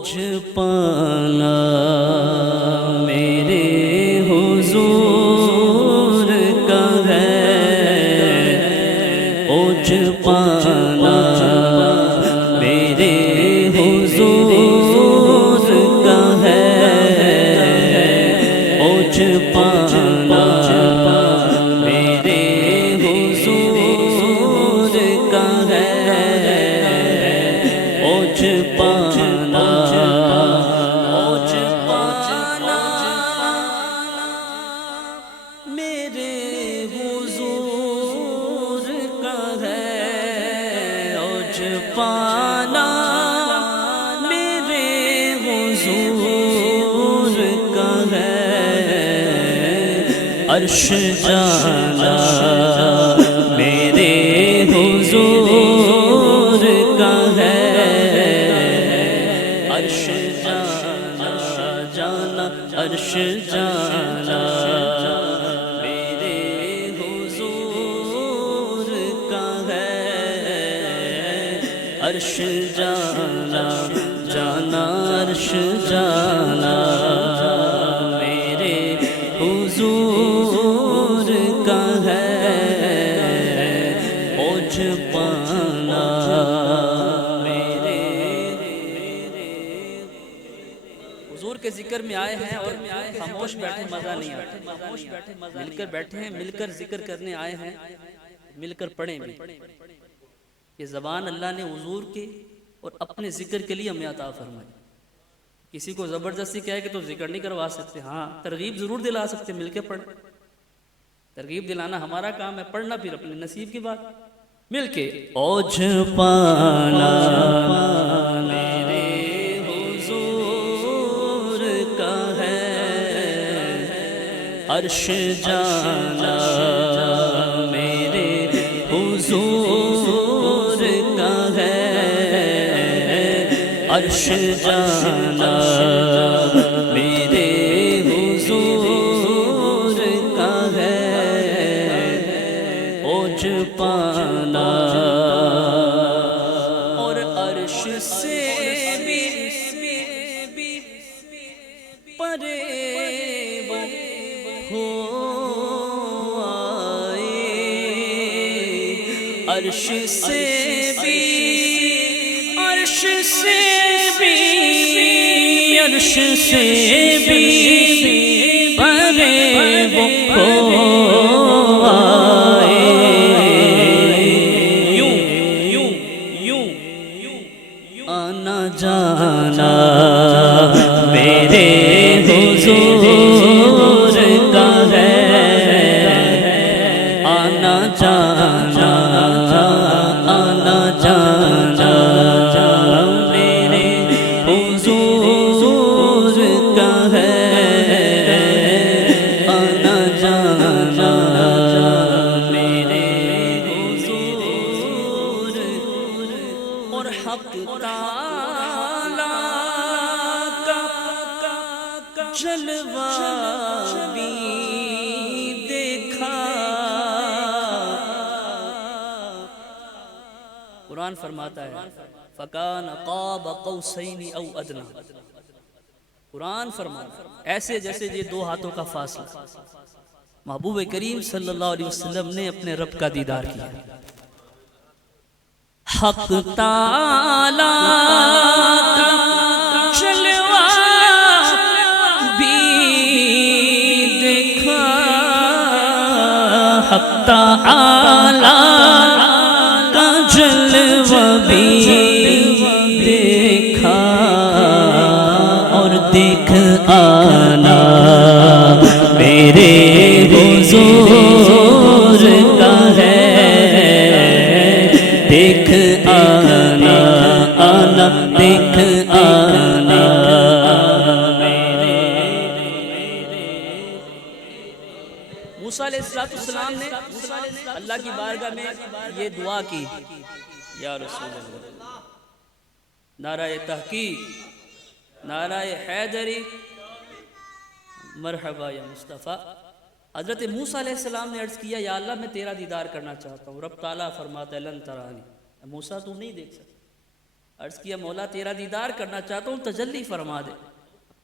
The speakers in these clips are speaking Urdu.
اوجھ پانا میرے حضور کا ہے، اوجھ پانا میرے حضور کا ہے، اوجھ پانا میرے حضور کا ہے، اوجھ پانا اوجھ پانا میرے حضور کا ہے، اوجھ پانا میرے حضور کا ہے، عرش جانا میرے حضور کا ہے، عرش جانا جانا عرش جانا میرے حضور کا ہے، عرش جانا جانا عرش جانا میرے حضور کا ہے، اوجھ پانا حضور کے ذکر میں آئے ہیں اور خاموش بیٹھے مزہ نہیں آتا، مل کر بیٹھے ہیں، مل کر ذکر کرنے آئے ہیں، مل کر پڑھیں بھی۔ یہ زبان اللہ نے حضور کے اور اپنے ذکر کے لیے ہمیں عطا فرمائی۔ کسی کو زبردستی کہے کہ تو ذکر نہیں کروا سکتے، ہاں ترغیب ضرور دلا سکتے، مل کے پڑھ، ترغیب دلانا ہمارا کام ہے، پڑھنا پھر اپنے نصیب کی بات، مل کے اوجھ پانا میرے حضور کا ہے، عرش جانا میرے حضور کا ہے، عرش جانا میرے حضور کا ہے، اوجھ پانا اور عرش سے بھی پرے ہو آئے، عرش سے بھی عرش سے بھی عرش سے بھی پرے ہو آئے، یوں یوں یوں آنا جانا میرے حضور کا ہے، آنا جانا آنا جانا میرے حضور کا ہے، آنا جانا میرے حضور اور حق تعالی کا جلوہ بھی دیکھا۔ قرآن فرماتا ہے فَكَانَ قَابَ قَوْسَيْنِ أَوْ أَدْنَىٰ، قرآن فرماتا ہے ایسے جیسے یہ دو ہاتھوں کا فاصلہ، محبوب کریم صلی اللہ علیہ وسلم نے اپنے رب کا دیدار کیا۔ حق تعالی کا جلوہ بھی دیکھا، حق تعالی کا جلوہ بھی دیکھا، اور دیکھ آنا میرے حضور کا ہے، دیکھ آنا آنا دیکھ آنا موسیٰ علیہ السلام نے اللہ کی بارگاہ میں یہ دعا کی، یا رسول اللہ، نعرہ تحقیق، نعرہ حیدری، مرحبا یا مصطفیٰ۔ حضرت موسیٰ علیہ السلام نے عرض کیا یا اللہ میں تیرا دیدار کرنا چاہتا ہوں، رب تعالیٰ فرماتا ہے لن ترانی، موسیٰ تو نہیں دیکھ سکتا، عرض کیا مولا تیرا دیدار کرنا چاہتا ہوں، تجلی فرما دے۔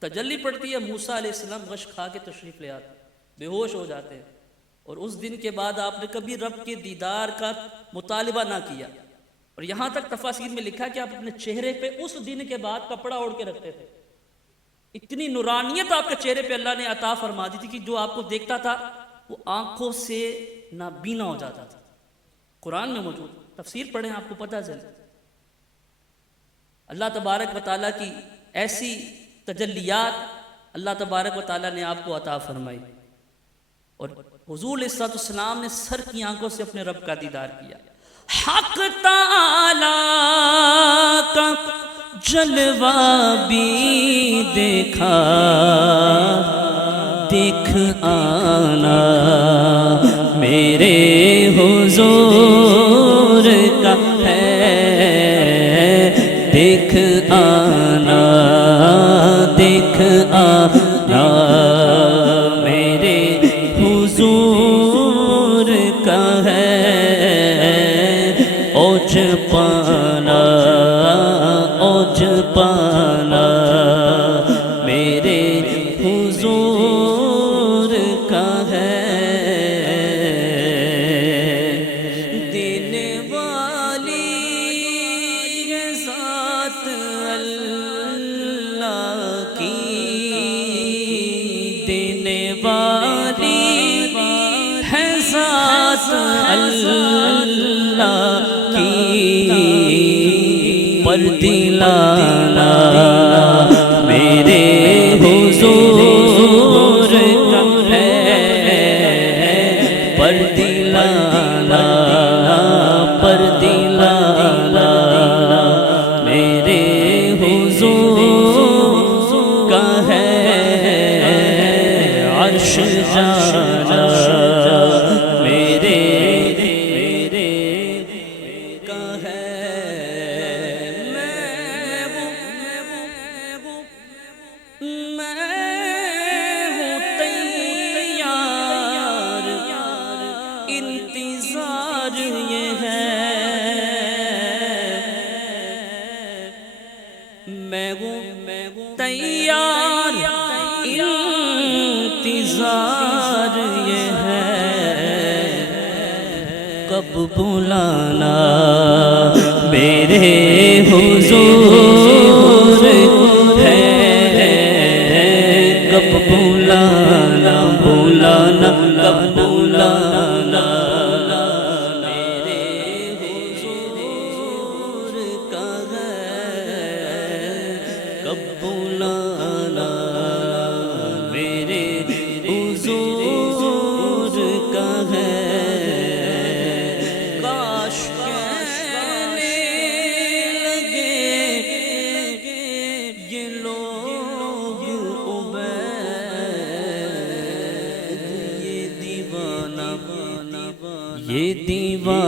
تجلی پڑتی ہے، موسیٰ علیہ السلام غش کھا کے تشریف لے آتے، بے ہوش ہو جاتے ہیں، اور اس دن کے بعد آپ نے کبھی رب کے دیدار کا مطالبہ نہ کیا۔ اور یہاں تک تفاسیر میں لکھا کہ آپ اپنے چہرے پہ اس دن کے بعد کپڑا اوڑھ کے رکھتے تھے۔ اتنی نورانیت آپ کے چہرے پہ اللہ نے عطا فرما دی تھی کہ جو آپ کو دیکھتا تھا وہ آنکھوں سے نابینا ہو جاتا تھا۔ قرآن میں موجود، تفسیر پڑھیں آپ کو پتہ چلے۔ اللہ تبارک و تعالیٰ کی ایسی تجلیات اللہ تبارک و تعالیٰ نے آپ کو عطا فرمائی، اور حضور علیہ السلام نے سر کی آنکھوں سے اپنے رب کا دیدار کیا۔ حق تعالیٰ کا جلوہ بھی دیکھا، دیکھ آنا میرے حضور کا ہے، دیکھ آنا، دیکھ آنا میرے حضور کا ہے، اوج پانا، اوج پانا میرے حضور کا ہے۔ دینے والی یہ ذات اللہ کی، دینے والی ہے ذات اللہ کی، پر دلانا میرے حضور کا ہے، پر دلانا، پر دلانا میرے حضور کا ہے، عرش جانا میرے کا ہے۔ انتظار یہ ہے، میں ہوں تیار، انتظار یہ ہے، کب بلانا میرے حضور ہے، کب بلانا، بلانا، کب بلانا میرے حضور کا ہے، کب بلانا میرے حضور کا ہے۔ کاش کہنے لگے یہ لوگ عبید، یہ دیوانہ، یہ دیوانہ